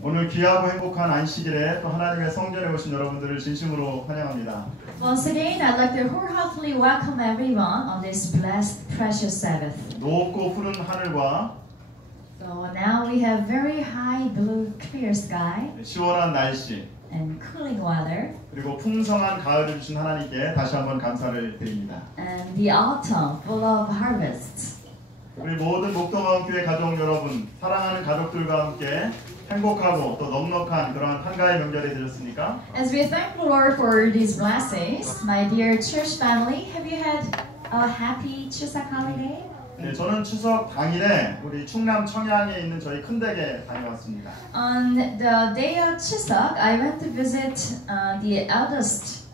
오늘 귀하고 행복한 안식일에 또 하나님의 성전에 오신 여러분들을 진심으로 환영합니다. Once again, I'd like to wholeheartedly welcome everyone on this blessed, precious Sabbath. 높고 푸른 하늘과 So now we have very high blue, clear sky 시원한 날씨 and cooling weather, 그리고 풍성한 가을을 주신 하나님께 다시 한번 감사를 드립니다. and the autumn full of harvests. 우리 모든 목동마음교회 가족 여러분, 사랑하는 가족들과 함께 행복하고 또 넉넉한 그런 한가위 명절이 되셨습니까? As we thank the Lord for these blessings, my dear church family, have you had a happy Chuseok holiday? 네, 저는 추석 당일에 우리 충남 청양에 있는 저희 큰댁에 다녀왔습니다. On the day of Chuseok, I went to visit the eldest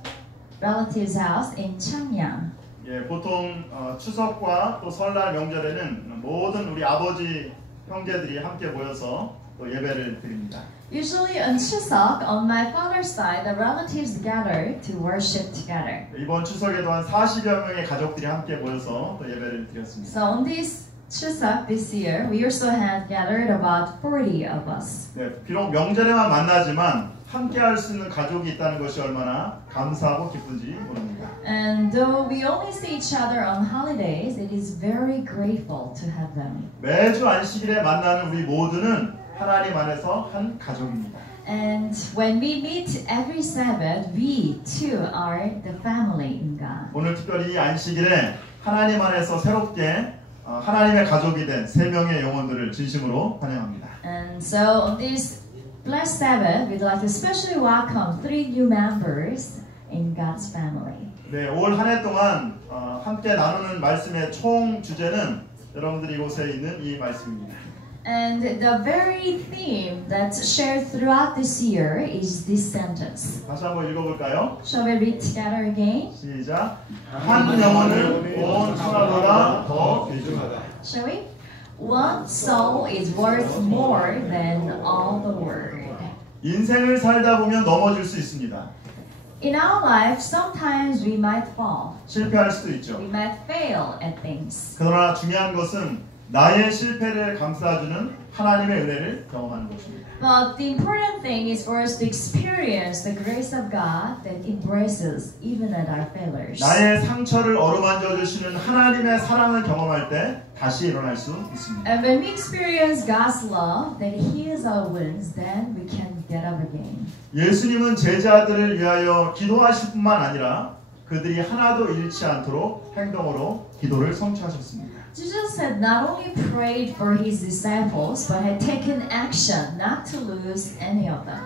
relative's house in Changyang. 예, 보통 추석과 또 설날 명절에는 모든 우리 아버지 형제들이 함께 모여서 또 예배를 드립니다. Usually on Chuseok, on my father's side, the relatives gather to worship together. 이번 추석에도 한 40여 명의 가족들이 함께 모여서 또 예배를 드렸습니다. So on this Chuseok this year, we also had gathered about 40 of us. 네, 비록 명절에만 만나지만 함께 할 수 있는 가족이 있다는 것이 얼마나 감사하고 기쁜지 모릅니다. And though we only see each other on holidays, it is very grateful to have them. 매주 안식일에 만나는 우리 모두는 하나님 안에서 한 가족입니다. And when we meet every Sabbath, we too are the family in God. 오늘 특별히 이 안식일에 하나님 안에서 새롭게 하나님의 가족이 된 세 명의 영혼들을 진심으로 환영합니다. And so on this blessed Sabbath, we'd like to especially welcome 3 new members in God's family. 네, 올 한 해 동안 함께 나누는 말씀의 총 주제는 여러분들이 이곳에 있는 이 말씀입니다. And the very theme that's shared throughout this year is this sentence. 다시 한번 읽어볼까요? Shall we read together again? 시작. 한 영혼을 온 천하보다 더 귀중하다. Shall we? One soul is worth more than all the world. 인생을 살다 보면 넘어질 수 있습니다. In our life, sometimes we might fall. 실패할 수도 있죠. We might fail at things. 그러나 중요한 것은 나의 실패를 감싸주는 하나님의 은혜를 경험하는 것입니다. But the important thing is for us to experience the grace of God that embraces even at our failures. 나의 상처를 어루만져 주시는 하나님의 사랑을 경험할 때 다시 일어날 수 있습니다. And when we experience God's love that heals our wounds, then we can get up again. 예수님은 제자들을 위하여 기도하실 뿐만 아니라 그들이 하나도 잃지 않도록 행동으로 기도를 성취하셨습니다. Jesus had not only prayed for his disciples, but had taken action not to lose any of them.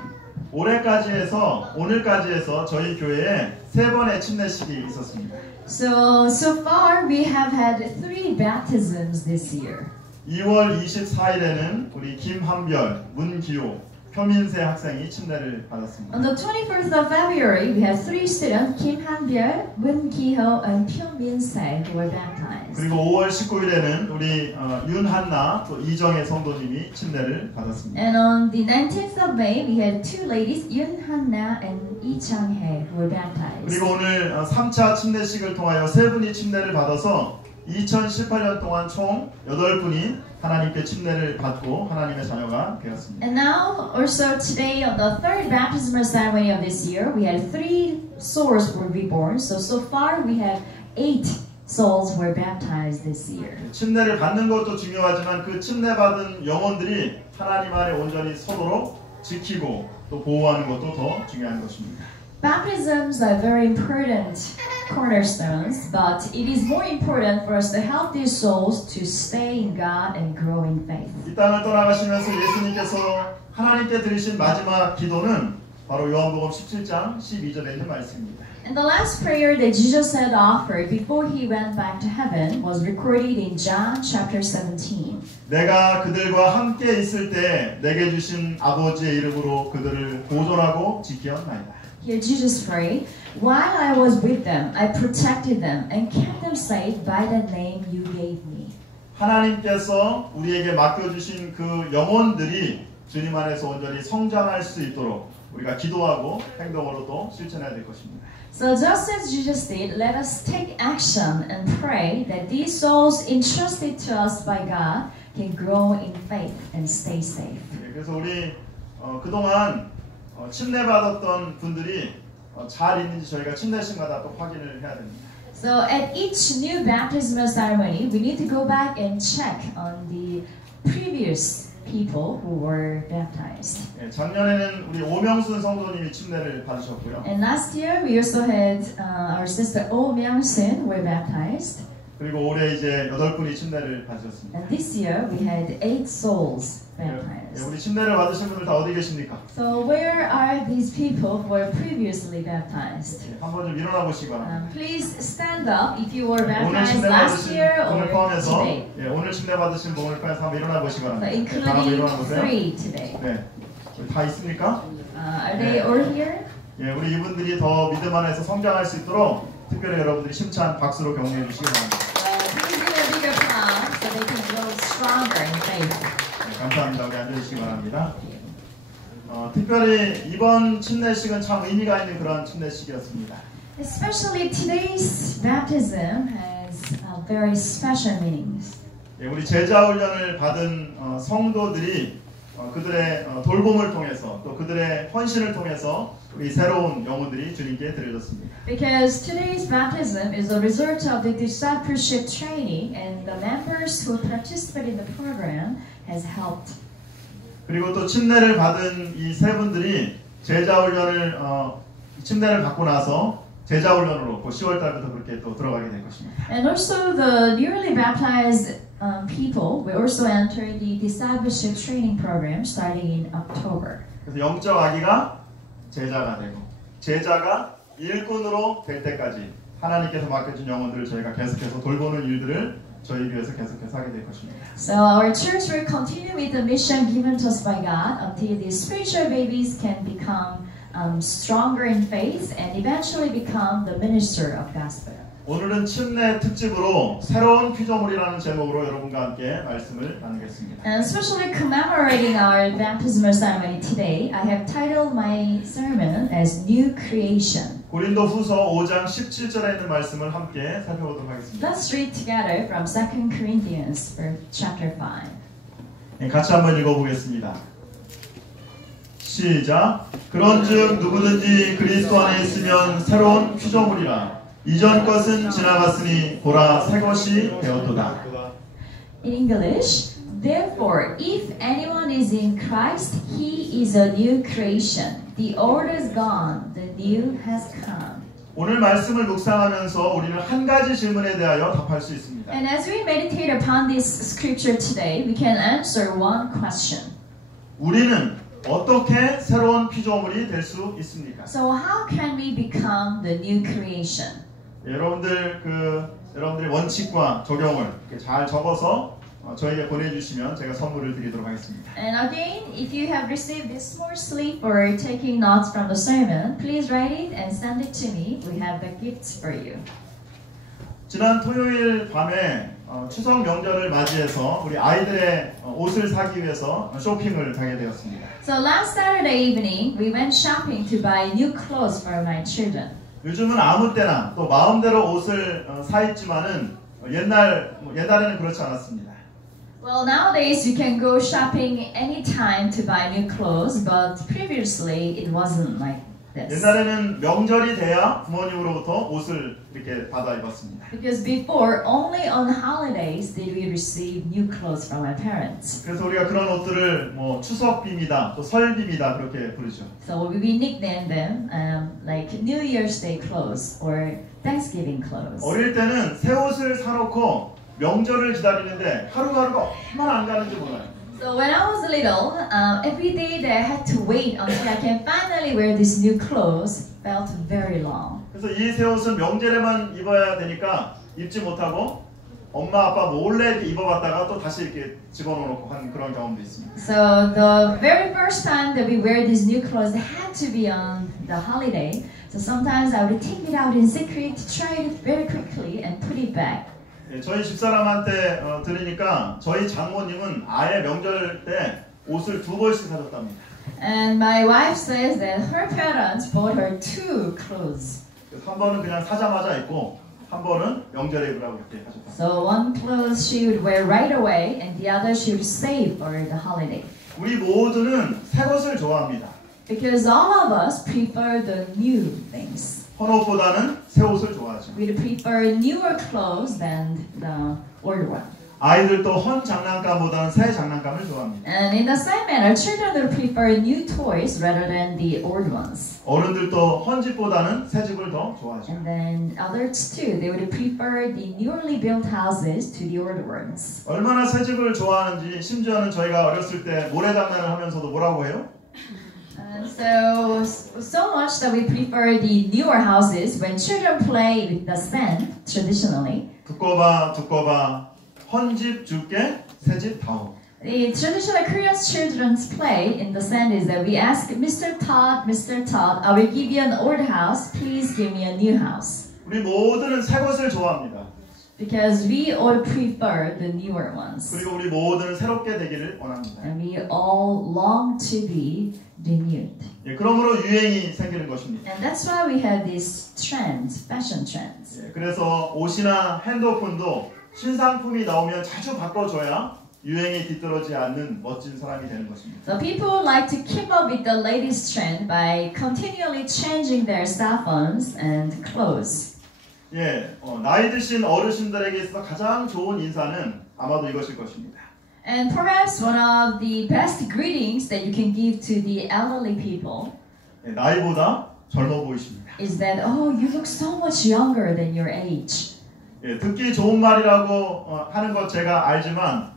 올해까지 해서 오늘까지 해서 저희 교회에 3번의 침례식이 있었습니다. So far we have had 3 baptisms this year. 2월 24일에는 우리 김한별, 문기호, 표민세 학생이 침례를 받았습니다. On the 21st of February, we had 3 students, Kim Han-byul, Moon Ki-ho, and Pyo Min-se, who were baptized. 그리고 5월 19일에는 우리 윤한나 또 이정혜 성도님이 침례를 받았습니다. And on the 19th of May, we had 2 ladies, Yoon Han-na and Lee Chang-hae, who were baptized. 그리고 오늘 3차 침례식을 통하여 3분이 침례를 받아서 2018년 동안 총 8분이 하나님께 침례를 받고 하나님의 자녀가 되었습니다. And now, also today, on the 3rd baptismal ceremony of this year, we had 3 souls were reborn. So far we have 8 souls were baptized this year. 침례를 받는 것도 중요하지만 그 침례 받은 영혼들이 하나님 안에 온전히 서도록 지키고 또 보호하는 것도 더 중요한 것입니다. Baptisms are very important cornerstones, but it is more important for us to help these souls to stay in God and grow in faith. 이 땅을 떠나가시면서 예수님께서 하나님께 드리신 마지막 기도는 바로 요한복음 17장 12절에 있는 말씀입니다. And the last prayer that Jesus had offered before he went back to heaven was recorded in John chapter 17. 내가 그들과 함께 있을 때 내게 주신 아버지의 이름으로 그들을 보존하고 지켰나이다. Here Jesus prayed, while I was with them, I protected them and kept them safe by the name you gave me. 하나님께서 우리에게 맡겨주신 그 영혼들이 주님 안에서 온전히 성장할 수 있도록 우리가 기도하고 행동으로 또 실천해야 될 것입니다. So just as Jesus did, let us take action and pray that these souls entrusted to us by God can grow in faith and stay safe. 그래서 우리 그동안 침례받았던 분들이 잘 있는지 저희가 침례식마다 또 확인을 해야 됩니다. So at each new baptismal ceremony, we need to go back and check on the previous people who were baptized. 예, 작년에는 우리 오명순 성도님이 침례를 받으셨고요. And last year, we also had our sister Oh Myung-sin were baptized. 그리고 올해 이제 8분이 침례를 받으셨습니다. And this year, we had 8 souls 예, baptized. 우리 침례를 받으신 분들 다 어디 계십니까? So where are these people who were previously baptized? 예, 한번 좀 일어나 보시기 바랍니다. Please stand up if you were 오늘 baptized 침례 last 받으신 year 분을 or 포함해서 today. 예, 오늘 침례 받으신 분을 포함해서 한번 일어나 보시기 So 바랍니다. 다 한번 including 일어나 보세요. 3 today. 네, 우리 다 있습니까? Are they all here? 예, 우리 이분들이 더 믿음 안에서 성장할 수 있도록 특별히 여러분들이 심찬 박수로 격려해 주시기 바랍니다. Please give a big applause so they can grow stronger in faith. 네, 감사합니다. 우리 앉아주시기 바랍니다. 특별히 이번 침례식은 참 의미가 있는 그런 침례식이었습니다. Especially today's baptism has very special meanings. 예, 우리 제자 훈련을 받은 성도들이 그들의 돌봄을 통해서 또 그들의 헌신을 통해서 우리 새로운 영혼들이 주님께 드려졌습니다. Because today's baptism is a result of the discipleship training, and the members who participate in the program has helped. 그리고 또 침례를 받은 이 세 분들이 제자 훈련을 침례를 받고 나서 제자 훈련으로 10월 달부터 그렇게 또 들어가게 될 것입니다. And also the newly baptized people will also enter the discipleship training program starting in October. 그래서 영적 아기가 제자가 되고 제자가 일꾼으로 될 때까지 하나님께서 맡겨준 영혼들을 저희가 계속해서 돌보는 일들을 저희 교회에서 계속해서 하게 될 것입니다. So our church will continue with the mission given to us by God until the spiritual babies can become stronger in faith and eventually become the minister of gospel. 오늘은 침례 특집으로 새로운 피조물이라는 제목으로 여러분과 함께 말씀을 나누겠습니다. And especially commemorating our baptismal ceremony today, I have titled my sermon as New Creation. 고린도후서 5장 17절에 있는 말씀을 함께 살펴보도록 하겠습니다. Let's read together from 2 Corinthians chapter 5. 네, 같이 한번 읽어보겠습니다. 시작. 그런즉 누구든지 그리스도 안에 있으면 새로운 피조물이라. 이전 것은 지나갔으니 보라 새 것이 되었도다. In English, therefore, if anyone is in Christ, he is a new creation. The old is gone, the new has come. 오늘 말씀을 묵상하면서 우리는 한 가지 질문에 대하여 답할 수 있습니다. And as we meditate upon this scripture today, we can answer one question. 우리는 어떻게 새로운 피조물이 될 수 있습니까? So how can we become the new creation? 여러분들의 원칙과 적용을 이렇게 잘 적어서 저에게 보내주시면 제가 선물을 드리도록 하겠습니다. And again, if you have received this small slip or taking notes from the sermon, please write it and send it to me. We have the gifts for you. 지난 토요일 밤에 추석 명절을 맞이해서 우리 아이들의 옷을 사기 위해서 쇼핑을 가게 되었습니다. So last Saturday evening, we went shopping to buy new clothes for my children. 요즘은 아무 때나 또 마음대로 옷을 사 입지만은 옛날에는 그렇지 않았습니다. Well, nowadays you can go shopping anytime to buy new clothes, but previously it wasn't like this. 옛날에는 명절이 돼야 부모님으로부터 옷을 이렇게 받아 입었습니다. Because before, only on holidays did we receive new clothes from our parents. 그래서 우리가 그런 옷들을 추석빔이다, 또 설빔이다 그렇게 부르죠. So we nicknamed them like New Year's Day clothes or Thanksgiving clothes. 어릴 때는 새 옷을 사놓고 명절을 기다리는데 하루하루가 얼마나 안 가는지 몰라요. So when I was little, every day that I had to wait until I can finally wear these new clothes felt very long. 그래서 이 새 옷은 명절에만 입어야 되니까 입지 못하고 엄마 아빠 몰래 이렇게 입어봤다가 또 다시 이렇게 집어넣고 한 그런 경험도 있습니다. So the very first time that we wear these new clothes had to be on the holiday. So sometimes I would take it out in secret, try it very quickly, and put it back. 예, 저희 집사람한테 들으니까 저희 장모님은 아예 명절 때 옷을 2벌씩 사줬답니다. And my wife says that her parents bought her 2 clothes. 한 번은 그냥 사자마자 입고 한 번은 명절에 입으라고 이렇게 하셨답니다. So one clothes she would wear right away, and the other she would save for the holiday. 우리 모두는 새 것을 좋아합니다. Because all of us prefer the new things. 헌옷보다는 새 옷을 좋아하죠. We prefer newer clothes than the old one. 아이들도 헌 장난감보다는 새 장난감을 좋아합니다. And in the same manner, children will prefer new toys rather than the old ones. 어른들도 헌 집보다는 새 집을 더 좋아하죠. And then others too, they would prefer the newly built houses to the old ones. 얼마나 새 집을 좋아하는지 심지어는 저희가 어렸을 때 모래장난을 하면서도 뭐라고 해요? And so much that we prefer the newer houses when children play with the sand traditionally. 두꺼봐 헌 집 줄게 새 집 다오. The traditional Korean children's play in the sand is that we ask Mr. Todd, I will give you an old house, please give me a new house. 우리 모두는 새 것을 좋아합니다. Because we all prefer the newer ones. 그리고 우리 모두는 새롭게 되기를 원합니다. And we all long to be renewed. 예, 그러므로 유행이 생기는 것입니다. And that's why we have these trends, fashion trends. 예, 그래서 옷이나 핸드폰도 신상품이 나오면 자주 바꿔줘야 유행에 뒤떨어지지 않는 멋진 사람이 되는 것입니다. So people like to keep up with the latest trend by continually changing their cell phones and clothes. 예, 나이 드신 어르신들에게 있어서 가장 좋은 인사는 아마도 이것일 것입니다. And perhaps one of the best greetings that you can give to the elderly people 예, 나이보다 젊어 보이십니다. is that, oh, you look so much younger than your age. 예, 듣기 좋은 말이라고 하는 것 제가 알지만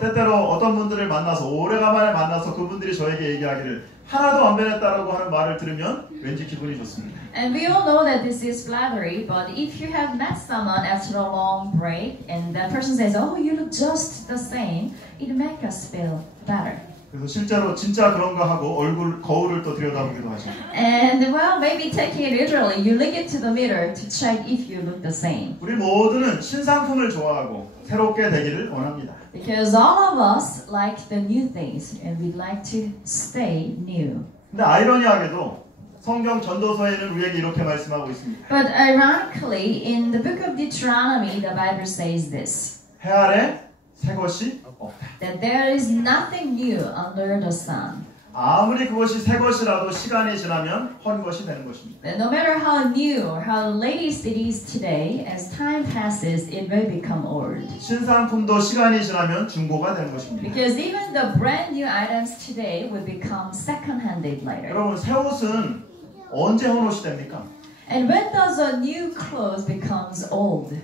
때때로 어떤 분들을 만나서 오래간만에 만나서 그분들이 저에게 얘기하기를 하나도 안 변했다라고 하는 말을 들으면 왠지 기분이 좋습니다. And we all know that this is flattery, but if you have met someone after a long break and that person says, oh, you look just the same, it makes us feel better. 그래서 실제로 진짜 그런가 하고 거울을 또 들여다보기도 하죠. And well, maybe taking it literally, you look into the mirror to check if you look the same. 우리 모두는 신상품을 좋아하고 새롭게 되기를 원합니다. Because all of us like the new things and we'd like to stay new. 근데 아이러니하게도 성경 전도서에는 우리에게 이렇게 말씀하고 있습니다. But ironically, in the book of Deuteronomy, the Bible says this, 해 아래 새 것이 없다. that there is nothing new under the sun. 아무리 그것이 새 것이라도 시간이 지나면 헌 것이 되는 것입니다. That no matter how new or how latest it is today, as time passes, it will become old. 신상품도 시간이 지나면 중고가 되는 것입니다. Because even the brand new items today will become second-handed later. 여러분 새 옷은 언제 헌 옷이 됩니까? And when does a new clothes becomes old?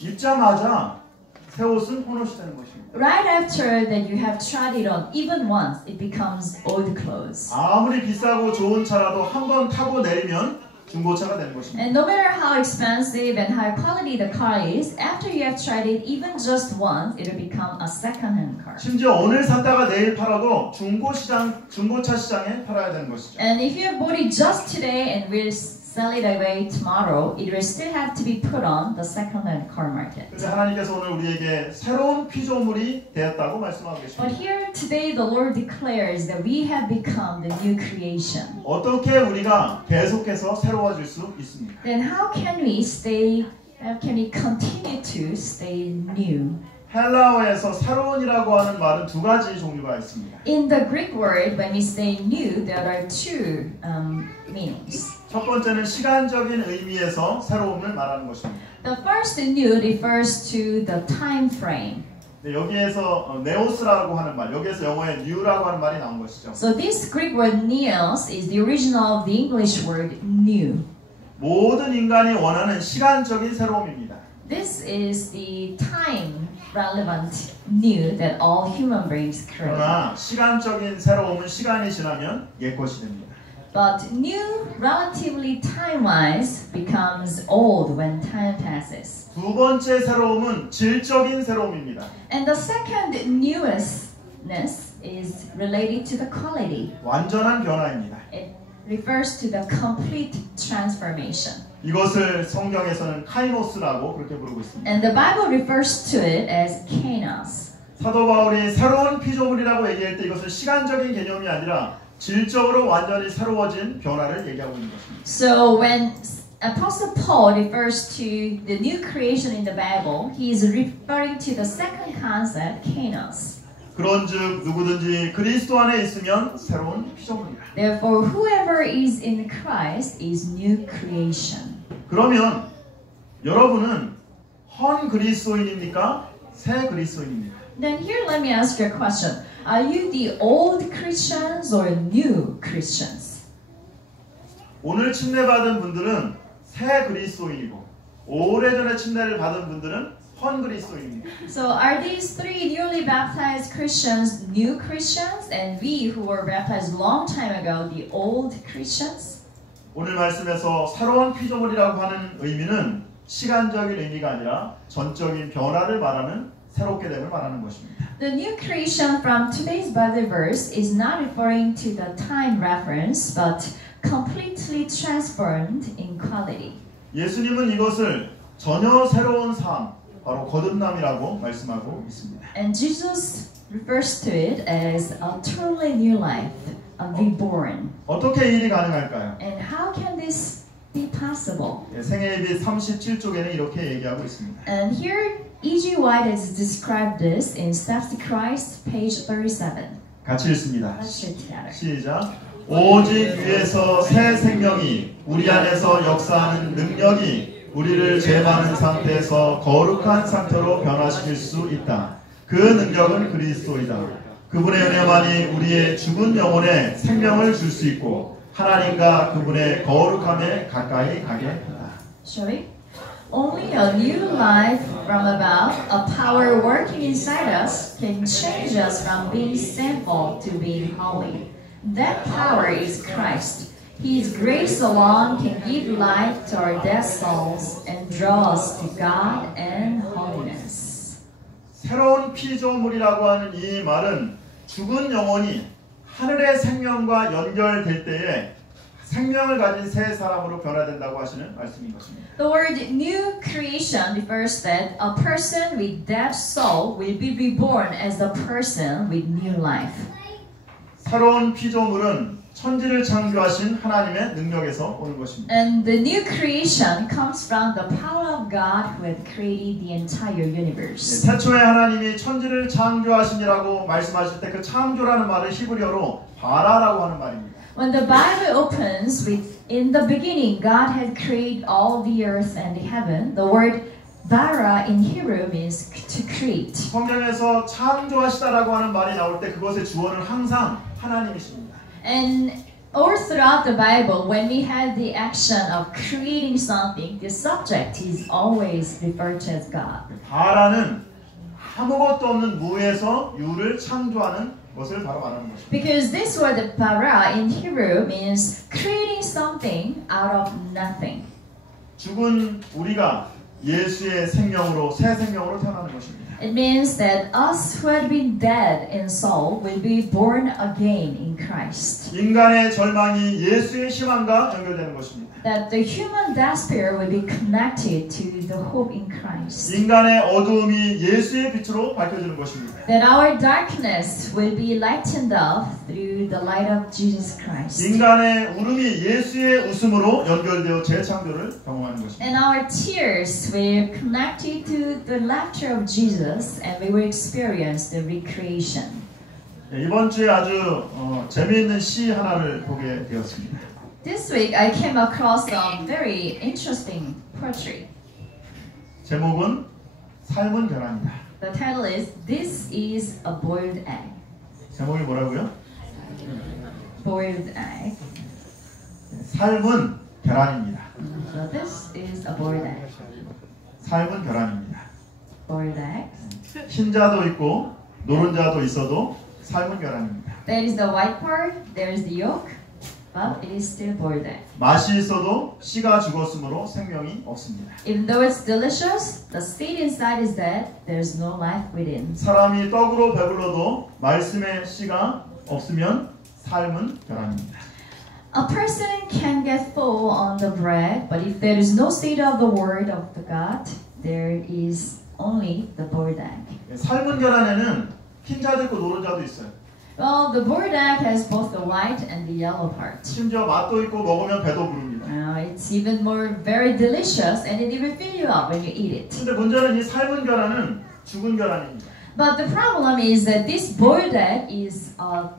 입자마자 새 옷은 헌 옷이 되는 것입니다. Right after that you have tried it on, even once, it becomes old clothes. 아무리 비싸고 좋은 차라도 한 번 타고 내리면 중고차가 되는 것입니다. And no matter how expensive and high quality the car is, after you have tried it even just once, it will become a second-hand car. 심지어 오늘 샀다가 내일 팔아도 중고차 시장에 팔아야 되는 것이죠. And if you have bought it just today and will sell it away tomorrow, it will still have to be put on the second-hand car market. 그래서 하나님께서 오늘 우리에게 새로운 피조물이 되었다고 말씀하고 But 계십니다. here today the Lord declares that we have become the new creation. 어떻게 우리가 계속해서 새로워질 수 있습니까? Then how can we continue to stay new? 헬라어에서 새로운이라고 하는 말은 두 가지 종류가 있습니다. In the Greek word, when we say new, there are two meanings. 첫 번째는 시간적인 의미에서 새로움을 말하는 것입니다. The first new refers to the time frame. 네, 여기에서 네오스라고 하는 말, 여기에서 영어에 new라고 하는 말이 나온 것이죠. So this Greek word neos is the original of the English word new. 모든 인간이 원하는 시간적인 새로움입니다. This is the time relevant new that all human beings crave. 그러나 시간적인 새로움은 시간이 지나면 옛것이 됩니다. But new, relatively time-wise, becomes old when time passes. 두 번째 새로움은 질적인 새로움입니다. And the second newestness is related to the quality. 완전한 변화입니다. It refers to the complete transformation. 이것을 성경에서는 카이노스라고 그렇게 부르고 있습니다. And the Bible refers to it as kainos. 사도 바울이 새로운 피조물이라고 얘기할 때 이것은 시간적인 개념이 아니라 질적으로 완전히 새로워진 변화를 얘기하고 있는 것입니다. So when Apostle Paul refers to the new creation in the Bible, he is referring to the second concept, kainos. 그런즉 누구든지 그리스도 안에 있으면 새로운 피조물이라. Therefore, whoever is in Christ is new creation. 그러면 여러분은 헌 그리스도인입니까? 새 그리스도인입니까? Then here, let me ask you a question. Are you the old Christians or new Christians? 오늘 침례받은 분들은 새 그리스도인이고 오래전에 침례를 받은 분들은 헌 그리스도인입니다. So are these three newly baptized Christians new Christians, and we who were baptized long time ago the old Christians? 오늘 말씀에서 새로운 피조물이라고 하는 의미는 시간적인 의미가 아니라 전적인 변화를 말하는 새롭게 됨을 말하는 것입니다. The new creation from today's Bible verse is not referring to the time reference, but completely transformed in quality. 예수님은 이것을 전혀 새로운 삶, 바로 거듭남이라고 말씀하고 있습니다. And Jesus refers to it as a totally new life, a reborn. 어떻게 이 일이 가능할까요? And how can this be possible? 생애일기 37쪽에는 이렇게 얘기하고 있습니다. And here E.G. White has described this in Steps to Christ, page 37. 같이 읽습니다. Let's read together. 시작. 오직 위에서 새 생명이 우리 안에서 역사하는 능력이 우리를 죄 많은 상태에서 거룩한 상태로 변화시킬 수 있다. 그 능력은 그리스도이다. 그분의 은혜만이 우리의 죽은 영혼에 생명을 줄 수 있고 하나님과 그분의 거룩함에 가까이 가게 한다. Shall we? Only a new life from above, a power working inside us, can change us from being sinful to being holy. That power is Christ. His grace alone can give life to our dead souls and draw us to God and holiness. 새로운 피조물이라고 하는 이 말은 죽은 영혼이 하늘의 생명과 연결될 때에 생명을 가진 새 사람으로 변화된다고 하시는 말씀인 것입니다. The word new creation refers that a person with dead soul will be reborn as a person with new life. 새로운 피조물은 천지를 창조하신 하나님의 능력에서 오는 것입니다. And the new creation comes from the power of God who had created the entire universe. 태초에 하나님이 천지를 창조하시니라고 말씀하실 때 그 창조라는 말을 히브리어로 바라라고 하는 말입니다. When the Bible opens with, in the beginning, God had created all the earth and the heaven, the word bara in Hebrew means to create. 성경에서 창조하시다라고 하는 말이 나올 때 그것의 주어는 항상 하나님이십니다. And all throughout the Bible, when we have the action of creating something, the subject is always referred to as God. 바라는 아무것도 없는 무에서 유를 창조하는 것을 바로 말하는 것입니다. Because this word bara in Hebrew means creating something out of nothing. 죽은 우리가 예수의 생명으로 새 생명으로 태어나는 것입니다. It means that us who had been dead in soul will be born again in Christ. 인간의 절망이 예수의 희망과 연결되는 것입니다. That the human despair will be connected to the hope in Christ. 인간의 어두움이 예수의 빛으로 밝혀지는 것입니다. That our darkness will be lightened up through the light of Jesus Christ. 인간의 울음이 예수의 웃음으로 연결되어 재창조를 경험하는 것입니다. And our tears will be connected to the laughter of Jesus, and we will experience the recreation. 이번 주에 아주 재미있는 시 하나를 보게 되었습니다. This week I came across some very interesting poetry. 제목은 삶은 계란이다. The title is This is a Boiled Egg. 제목이 뭐라고요? Boiled egg. 삶은 계란입니다. So this is a boiled egg. 삶은 계란입니다. Boiled egg. 흰자도 있고 노른자도 있어도 삶은 계란입니다. There is the white part, there is the yolk, but it is still boiled egg. 맛이 있어도 씨가 죽었으므로 생명이 없습니다. Even though it's delicious, the seed inside is dead, there's no life within. 사람이 떡으로 배불러도 말씀의 씨가 없으면 삶은 계란입니다. A person can get full on the bread, but if there is no seed of the word of the God, there is only the boiled egg. 삶은 계란에는 흰자도 있고 노른자도 있어요. Well, the boiled egg has both the white and the yellow part. 심지어 맛도 있고 먹으면 배도 부릅니다. It's even more very delicious, and it will fill you up when you eat it. 근데 문제는 이 삶은 계란은 죽은 계란입니다. But the problem is that this boiled egg is a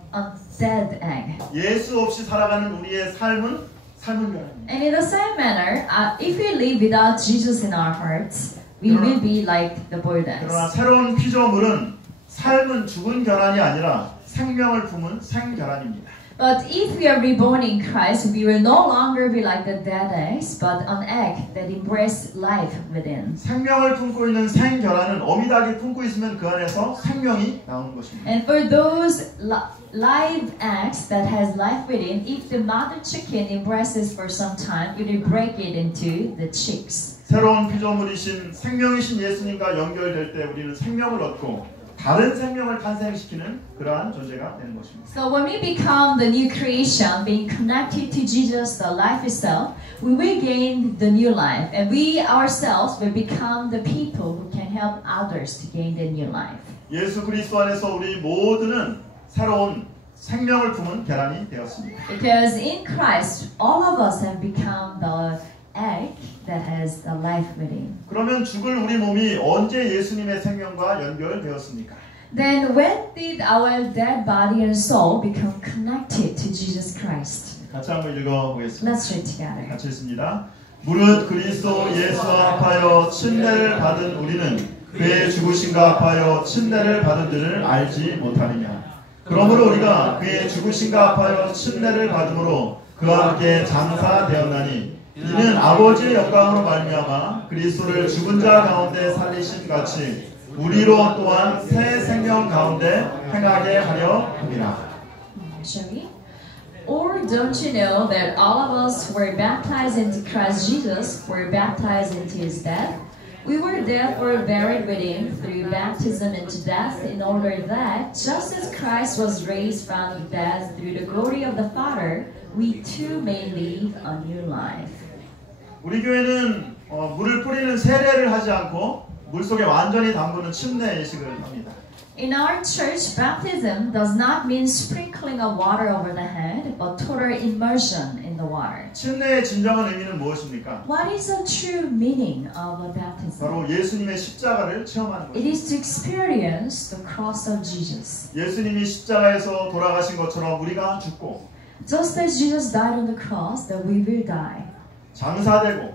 dead egg. 예수 없이 살아가는 우리의 삶은 계란입니다. And in the same manner, if we live without Jesus in our hearts, we will be like the boiled eggs. 그러나 새로운 피조물은 삶은 죽은 계란이 아니라 생명을 품은 생계란입니다. But if we are reborn in Christ, we will no longer be like the dead eggs, but an egg that embraces life within. 생명을 품고 있는 생계란은 어미닭이 품고 있으면 그 안에서 생명이 나오는 것입니다. And for those live eggs that has life within, if the mother chicken embraces for some time, it will break it into the chicks. 새로운 피조물이신 생명이신 예수님과 연결될 때 우리는 생명을 얻고 다른 생명을 탄생시키는 그러한 존재가 되는 것입니다. So when we become the new creation, being connected to Jesus, the life itself, we will gain the new life, and we ourselves will become the people who can help others to gain the new life. 예수 그리스도 안에서 우리 모두는 새로운 생명을 품은 계란이 되었습니다. Because in Christ, all of us have become the egg that has the life within. 그러면 죽을 우리 몸이 언제 예수님의 생명과 연결되었습니까? Then when did our dead body and soul become connected to Jesus Christ? 같이 한번 읽어보겠습니다. Let's read together. 같이 읽습니다. 무릇 그리스도 예수와 합하여 침례를 받은 우리는 그의 죽으심과 합하여 침례를 받은 줄을 알지 못하느냐. 그러므로 우리가 그의 죽으심과 합하여 침례를 받음으로 그와 함께 장사되었나니 이는 아버지의 영광으로 말미암아 그리스도를 죽은 자 가운데 살리신 같이 우리로 또한 새 생명 가운데 행하게 하려 함이라. Shall we? Or don't you know that all of us were baptized into Christ Jesus, were baptized into his death? We were therefore buried with him through baptism into death, in order that, just as Christ was raised from death through the glory of the Father, we too may live a new life. 우리 교회는 물을 뿌리는 세례를 하지 않고 물 속에 완전히 담그는 침례 예식을 합니다. In our church, baptism does not mean sprinkling of water over the head, but total immersion in the water. 침례의 진정한 의미는 무엇입니까? What is the true meaning of a baptism? 바로 예수님의 십자가를 체험하는 It 것입니다. is to experience the cross of Jesus. 예수님이 십자가에서 돌아가신 것처럼 우리가 죽고 Just as Jesus died on the cross, that we will die, 장사되고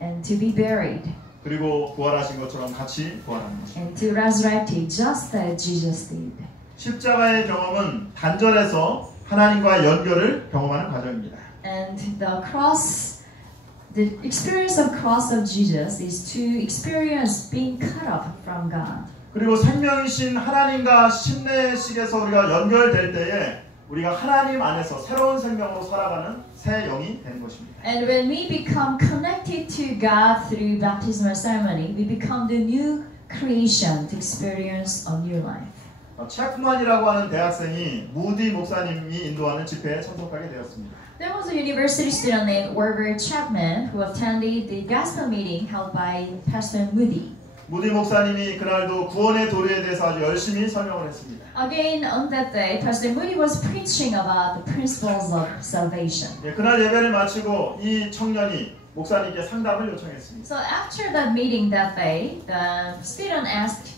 and to be buried, 그리고 부활하신 것처럼 같이 부활하는 것입니다. and to resurrect it, just as Jesus did. 십자가의 경험은 단절해서 하나님과 연결을 경험하는 과정입니다. And the experience of cross of Jesus is to experience being cut off from God. 그리고 생명이신 하나님과 침례식에서 우리가 연결될 때에 우리가 하나님 안에서 새로운 생명으로 살아가는 새 영이 되는 것입니다. And when we become connected to God through baptismal ceremony, we become the new creation to experience a new life. 체프만이라고 하는 대학생이 무디 목사님이 인도하는 집회에 참석하게 되었습니다. There was a university student named Werber Chapman who attended the gospel meeting held by Pastor Moody. 무디 목사님이 그날도 구원의 도리에 대해서 아주 열심히 설명을 했습니다. Again, on that day, Pastor Moody was preaching about the principles of salvation. 그날 예배를 마치고 이 청년이 목사님께 상담을 요청했습니다. So after that meeting that day, the student asked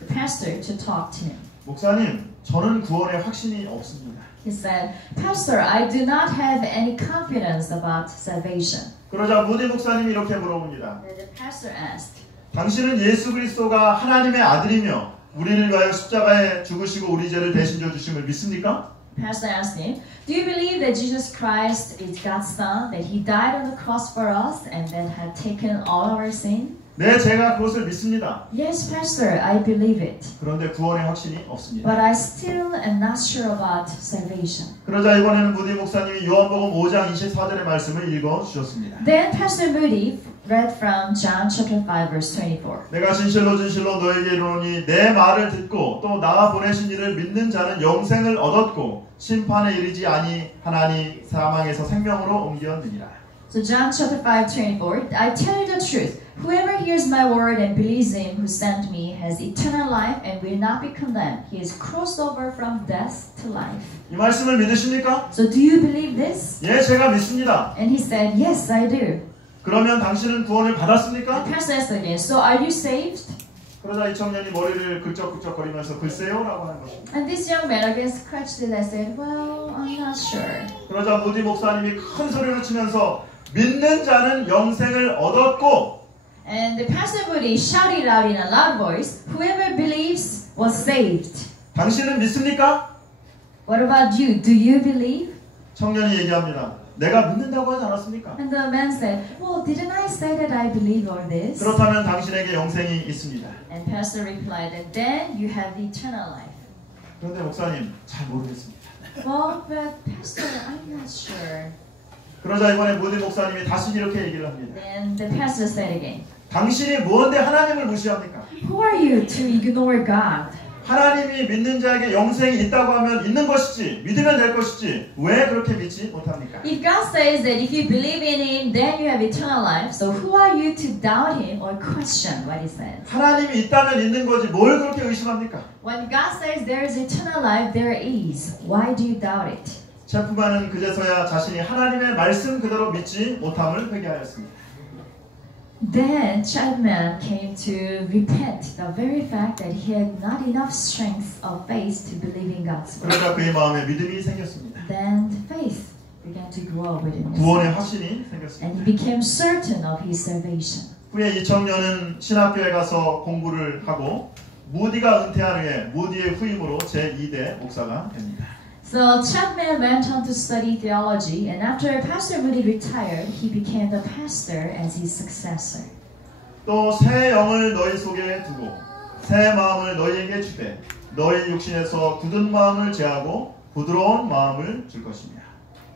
the pastor to talk to him. 목사님, 저는 구원에 확신이 없습니다. He said, Pastor, I do not have any confidence about salvation. 그러자 무디 목사님이 이렇게 물어봅니다. The pastor asked, 당신은 예수 그리스도가 하나님의 아들이며 우리를 위하여 십자가에 죽으시고 우리 죄를 대신져 주심을 믿습니까? Pastor asked him, do you believe that Jesus Christ is God's Son, that He died on the cross for us and that had taken all our sin? 네, 제가 그것을 믿습니다. Yes, Pastor, I believe it. 그런데 구원의 확신이 없습니다. But I still am not sure about salvation. 그러자 이번에는 무디 목사님이 요한복음 5장 24절의 말씀을 읽어 주셨습니다. Then Pastor Moody read from John chapter 5 verse 24. 내가 진실로 진실로 너에게 이르노니 내 말을 듣고 또 나와 보내신 이를 믿는 자는 영생을 얻었고 심판에 이르지 아니하나니 사망에서 생명으로 옮겼느니라. So John chapter 5:24, I tell you the truth, whoever hears my word and believes him who sent me has eternal life and will not be condemned. He is crossed over from death to life. 이 말씀을 믿으십니까? So do you believe this? 예, 제가 믿습니다. And he said, yes, I do. 그러면 당신은 구원을 받았습니까? The pastor asked again, so are you saved? 그러자 이 청년이 머리를 긁적긁적거리면서 글쎄요라고 하는 것입니다. And this young man again scratched it and said, well, I'm not sure. 그러자 무디 목사님이 큰 소리를 치면서 믿는 자는 영생을 얻었고 And the pastor Moody shouted out in a loud voice, whoever believes was saved. 당신은 믿습니까? What about you? Do you believe? 청년이 얘기합니다. 내가 믿는다고 하지 않았습니까? And the man said, well, didn't I say that I believe all this? 그렇다면 당신에게 영생이 있습니다. And pastor replied, and then you have eternal life. 그런데 목사님 잘 모르겠습니다. Well, but pastor, I'm not sure. 그러자 이번에 무디 목사님이 다시 이렇게 얘기를 합니다. Then the pastor said again, 당신이 무언데 하나님을 무시합니까? who are you to ignore God? 하나님이 믿는 자에게 영생이 있다고 하면 있는 것이지 믿으면 될 것이지 왜 그렇게 믿지 못합니까? If God says that if you believe in Him, then you have eternal life, so who are you to doubt Him or question what He says? 하나님이 있다면 있는 거지 뭘 그렇게 의심합니까? When God says there is eternal life, there is. Why do you doubt it? 체프만은 그제서야 자신이 하나님의 말씀 그대로 믿지 못함을 회개하였습니다. Then Chapman came to repent the very fact that he had not enough strength of faith to believe in God's word. 그러자 그의 마음에 믿음이 생겼습니다. Then faith began to grow within him, 구원의 확신이 and 생겼습니다. he became certain of his salvation. 후에 이 청년은 신학교에 가서 공부를 하고 무디가 은퇴한 후에 무디의 후임으로 제2대 목사가 됩니다. So Chapman went on to study theology, and after Pastor Moody retired, he became the pastor as his successor. 또 새 영을 너희 속에 두고 새 마음을 너희에게 주되 너희 육신에서 굳은 마음을 제하고 부드러운 마음을 줄 것이며.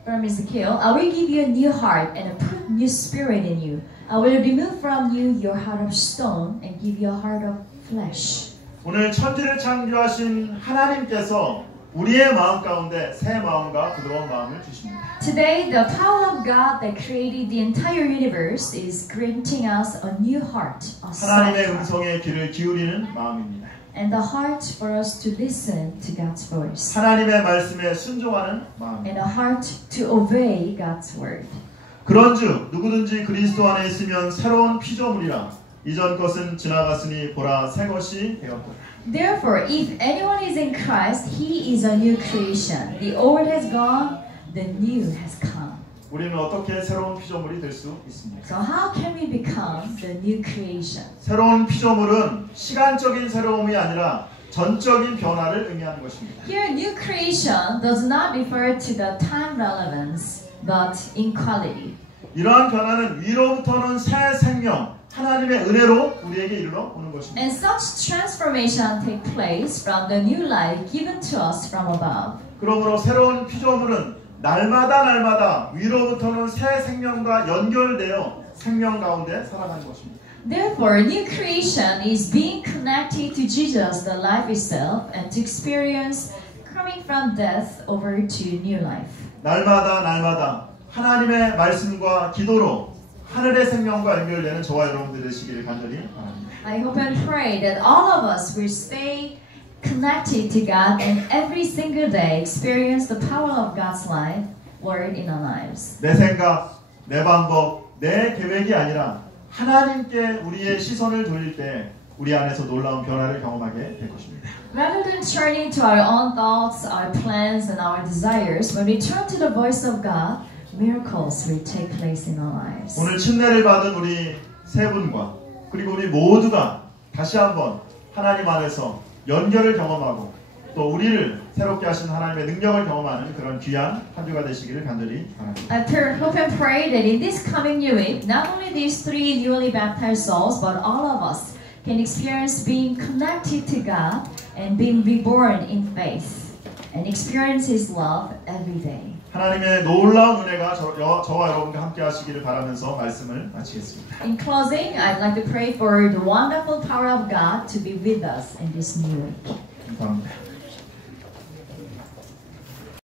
From Ezekiel, I will give you a new heart and put new spirit in you. I will remove from you your heart of stone and give you a heart of flesh. 오늘 천지를 창조하신 하나님께서 우리의 마음 가운데 새 마음과 부드러운 마음을 주십니다. Today, the power of God that created the entire universe is granting us a new heart, a soft 하나님의 heart, 음성에 귀를 기울이는 마음입니다. and the heart for us to listen to God's voice, 하나님의 말씀에 순종하는 마음. and a heart to obey God's word. 그런즉 누구든지 그리스도 안에 있으면 새로운 피조물이라 이전 것은 지나갔으니 보라 새 것이 되었도다. Therefore, if anyone is in Christ, he is a new creation. The old has gone, the new has come. 우리는 어떻게 새로운 피조물이 될 수 있습니까? So how can we become the new creation? 새로운 피조물은 시간적인 새로움이 아니라 전적인 변화를 의미하는 것입니다. Here, new creation does not refer to the time relevance, but in quality. 이러한 변화는 위로부터는 새 생명, 하나님의 은혜로 우리에게 이르러 오는 것입니다. And such transformation take place from the new life given to us from above. 그러므로 새로운 피조물은 날마다 위로부터는 새 생명과 연결되어 생명 가운데 살아가는 것입니다. Therefore, new creation is being connected to Jesus, the life itself, and to experience coming from death over to new life. 날마다 하나님의 말씀과 기도로 하늘의 생명과 연결되는 저와 여러분들 되시기를 간절히 바랍니다. I hope and pray that all of us will stay connected to God and every single day experience the power of God's life, word in our lives. 내 생각, 내 방법, 내 계획이 아니라 하나님께 우리의 시선을 돌릴 때 우리 안에서 놀라운 변화를 경험하게 될 것입니다. Rather than turning to our own thoughts, our plans, and our desires, when we turn to the voice of God, miracles will take place in our lives. 오늘 침례를 받은 우리 세 분과 그리고 우리 모두가 다시 한번 하나님 안에서 연결을 경험하고 또 우리를 새롭게 하신 하나님의 능력을 경험하는 그런 귀한 한 주가 되시기를 간절히 바랍니다. I hope and pray that in this coming new week, not only these three newly baptized souls, but all of us can experience being connected to God and being reborn in faith and experience His love every day. 하나님의 놀라운 은혜가 저와 여러분과 함께 하시기를 바라면서 말씀을 마치겠습니다. In closing, I'd like to pray for the wonderful power of God to be with us in this new week. 감사합니다.